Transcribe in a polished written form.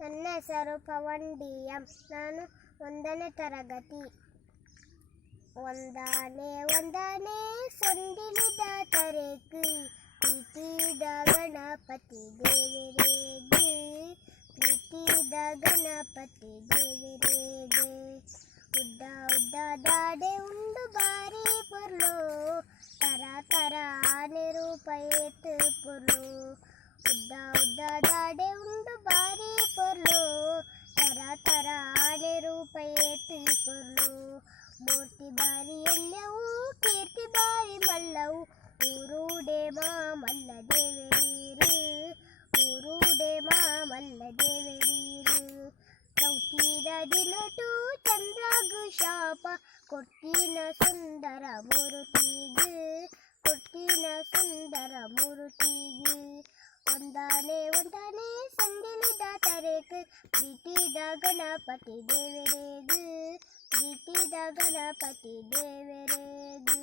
ನನ್ನ ಹೆಸರು ಪವನ್ ಡಿ.ಎಂ. ನಾನು 1ನೇ ತರಗತಿ. ಒಂದಾನೆ ಸೊಂಡಿಲಿದ ತರೆಕು ಪ್ರೀತಿದ ಗಣಪತಿ ದೇವರೇಗೆ, ಪ್ರೀತಿದ ಗಣಪತಿ ದೇವರೇಗೆ. ಉದ್ದ ಉದ್ದ ದಾಡೆ ಉಂಡು ಬಾರಿ ಪುರ್ಲು, ತರ ತರ ಆನೆ ರೂಪ ಏತು ಪುರ್ಲು. ಉದ್ದ ಉದ್ದ ದಾಡೆ ಉಂಡು ಬಾರಿ ಪುರ್ಲು, ತರ ತರ ಆನೆ ರೂಪ ಏತು ಪುರ್ಲು. ಮೂರ್ತಿ ಬಾರಿ ಎಲ್ಲವೂ ಕೀರ್ತಿ ಬಾರಿ ಮಲ್ಲವು, ಊರುಡೆ ಮಾಮಲ್ಲ ದೇವರೀರು, ಊರುಡೆ ಮಾಮಲ್ಲ ದೇವರೀರು. ಚೌತಿದ ದಿನಟು ಚಂದ್ರಗು ಶಾಪ ಕೊಟ್ಟಿನ ಸುಂದರ ಮೂರುತಿಗೆ, ಕೊಟ್ಟಿನ ಸುಂದರ ಮೂರುತಿಗೆ. ಒಂದಾನೆ ಸಂದಿಲಿದ ತರೆಕು ಪ್ರೀತಿದ ಗಣಪತಿ ದೇವರೇಗೆ, ಪ್ರೀತಿದ ಗಣಪತಿ ದೇವರೇಗೆ.